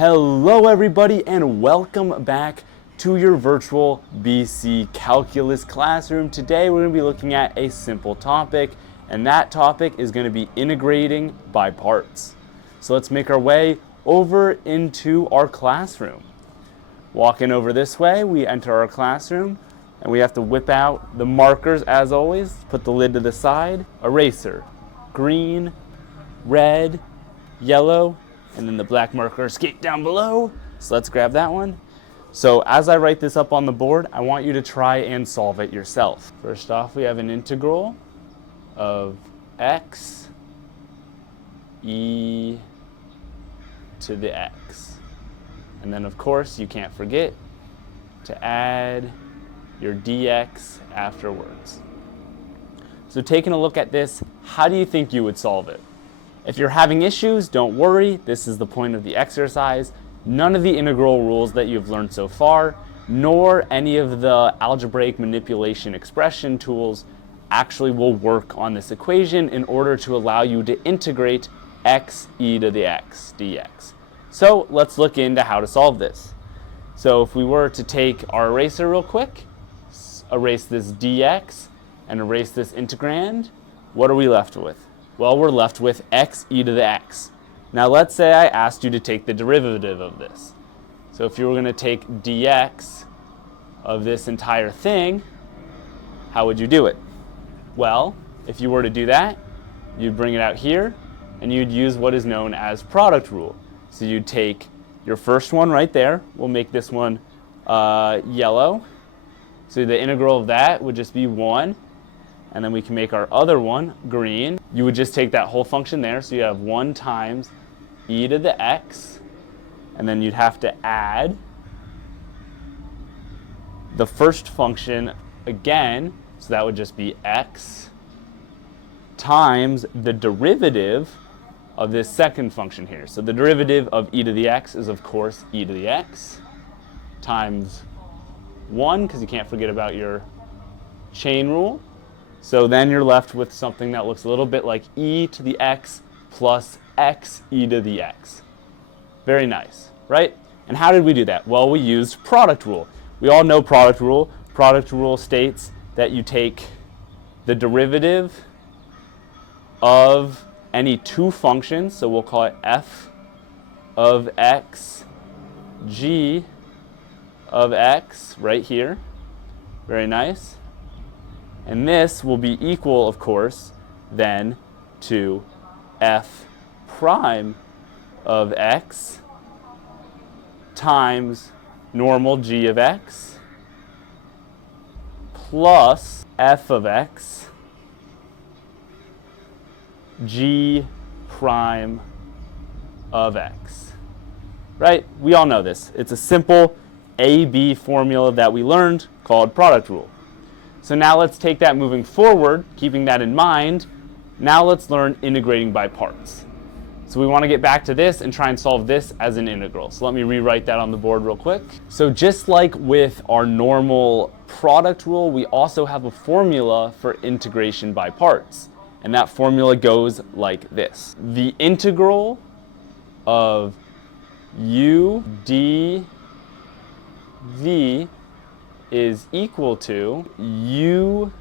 Hello everybody and welcome back to your virtual BC Calculus classroom. Today we're going to be looking at a simple topic, and that topic is going to be integrating by parts. So let's make our way over into our classroom. Walking over this way, we enter our classroom and we have to whip out the markers as always. Put the lid to the side. Eraser, green, red, yellow, and then the black marker skate down below. So let's grab that one. So as I write this up on the board, I want you to try and solve it yourself. First off, we have an integral of x e to the x. And then of course, you can't forget to add your dx afterwards. So taking a look at this, how do you think you would solve it? If you're having issues, don't worry. This is the point of the exercise. None of the integral rules that you've learned so far, nor any of the algebraic manipulation expression tools actually will work on this equation in order to allow you to integrate x e to the x dx. So let's look into how to solve this. So if we were to take our eraser real quick, erase this dx and erase this integrand, what are we left with? Well, we're left with x e to the x. Now let's say I asked you to take the derivative of this. So if you were going to take dx of this entire thing, how would you do it? Well, if you were to do that, you'd bring it out here and you'd use what is known as product rule. So you'd take your first one right there. We'll make this one yellow. So the integral of that would just be 1. And then we can make our other one green. You would just take that whole function there. So you have 1 times e to the x. And then you'd have to add the first function again. So that would just be x times the derivative of this second function here. So the derivative of e to the x is, of course, e to the x times 1, because you can't forget about your chain rule. So then you're left with something that looks a little bit like e to the x plus x e to the x. Very nice, right? And how did we do that? Well, we used product rule. We all know product rule. Product rule states that you take the derivative of any two functions, so we'll call it f of x, g of x, right here. Very nice. And this will be equal, of course, then to f prime of x times normal g of x plus f of x g prime of x. Right? We all know this. It's a simple A-B formula that we learned called product rule. So now let's take that moving forward, keeping that in mind. Now let's learn integrating by parts. So we want to get back to this and try and solve this as an integral. So let me rewrite that on the board real quick. So just like with our normal product rule, we also have a formula for integration by parts. And that formula goes like this. The integral of u dv is equal to u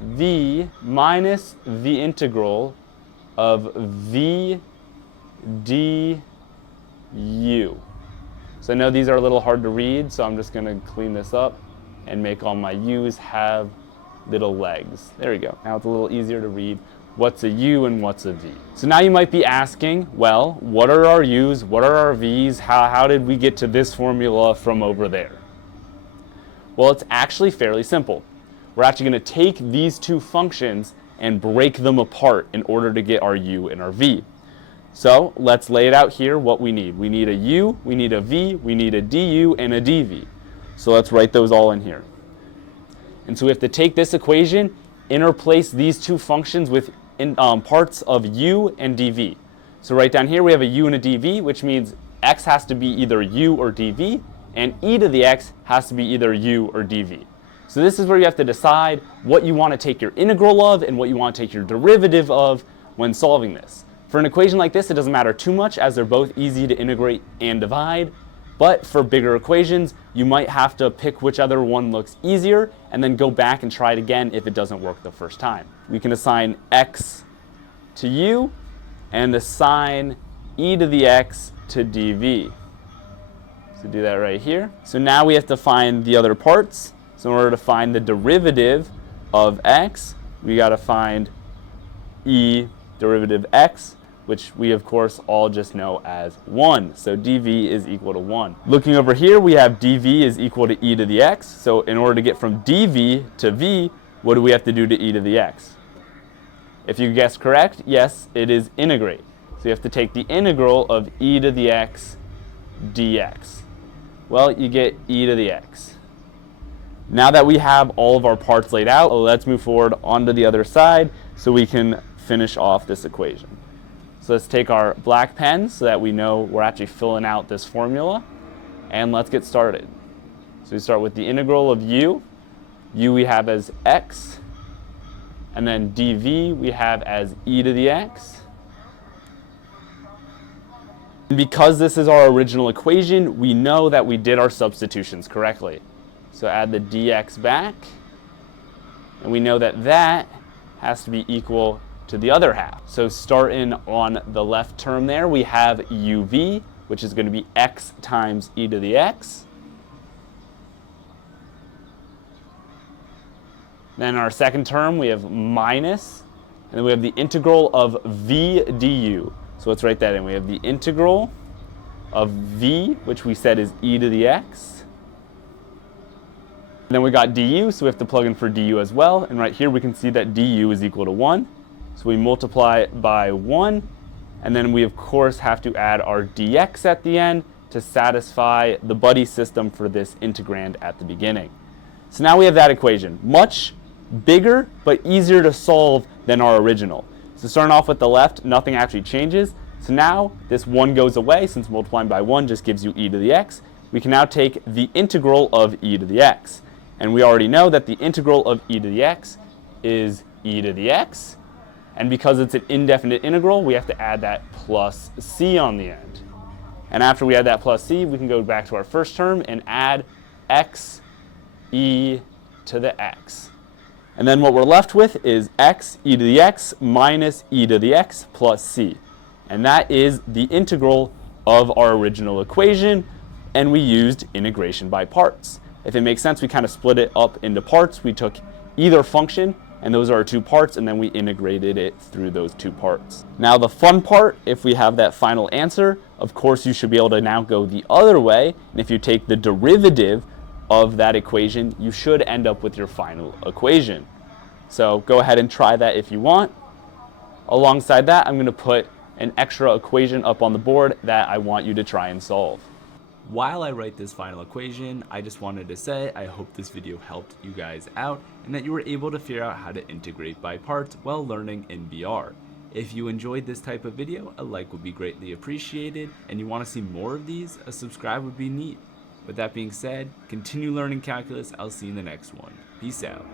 v minus the integral of v du. So I know these are a little hard to read, so I'm just going to clean this up and make all my u's have little legs. There we go. Now it's a little easier to read what's a u and what's a v. So now you might be asking, well, what are our u's, what are our v's, how did we get to this formula from over there? Well, it's actually fairly simple. We're actually going to take these two functions and break them apart in order to get our u and our v. So let's lay it out here what we need. We need a u, we need a v, we need a du, and a dv. So let's write those all in here. And so we have to take this equation, interplace these two functions with parts of u and dv. So right down here we have a u and a dv, which means x has to be either u or dv, and e to the x has to be either u or dv. So this is where you have to decide what you want to take your integral of and what you want to take your derivative of when solving this. For an equation like this, it doesn't matter too much as they're both easy to integrate and divide. But for bigger equations, you might have to pick whichever one looks easier and then go back and try it again if it doesn't work the first time. We can assign x to u and assign e to the x to dv. So do that right here. So now we have to find the other parts. So in order to find the derivative of x, we got to find e derivative x, which we of course all just know as 1. So dv is equal to 1. Looking over here, we have dv is equal to e to the x. So in order to get from dv to v, what do we have to do to e to the x? If you guessed correct, yes, it is integrate. So you have to take the integral of e to the x dx. Well, you get e to the x. Now that we have all of our parts laid out, let's move forward onto the other side so we can finish off this equation. So let's take our black pen so that we know we're actually filling out this formula, and let's get started. So we start with the integral of u. U we have as x, and then dv we have as e to the x. And because this is our original equation, we know that we did our substitutions correctly. So add the dx back, and we know that that has to be equal to the other half. So starting on the left term there, we have uv, which is going to be x times e to the x. Then our second term, we have minus, and then we have the integral of v du. So let's write that in. We have the integral of v, which we said is e to the x. And then we got du, so we have to plug in for du as well. And right here we can see that du is equal to 1. So we multiply by 1, and then we of course have to add our dx at the end to satisfy the buddy system for this integrand at the beginning. So now we have that equation. Much bigger, but easier to solve than our original. So starting off with the left, nothing actually changes. So now this 1 goes away, since multiplying by 1 just gives you e to the x. We can now take the integral of e to the x. And we already know that the integral of e to the x is e to the x. And because it's an indefinite integral, we have to add that plus c on the end. And after we add that plus c, we can go back to our first term and add x e to the x. And then what we're left with is x e to the x minus e to the x plus c. And that is the integral of our original equation, and we used integration by parts. If it makes sense, we kind of split it up into parts. We took either function, and those are our two parts, and then we integrated it through those two parts. Now the fun part, if we have that final answer, of course you should be able to now go the other way, and if you take the derivative of that equation, you should end up with your final equation. So go ahead and try that if you want. Alongside that, I'm going to put an extra equation up on the board that I want you to try and solve. While I write this final equation, I just wanted to say I hope this video helped you guys out and that you were able to figure out how to integrate by parts while learning in VR. If you enjoyed this type of video, a like would be greatly appreciated, and you want to see more of these, a subscribe would be neat. With that being said, continue learning calculus. I'll see you in the next one. Peace out.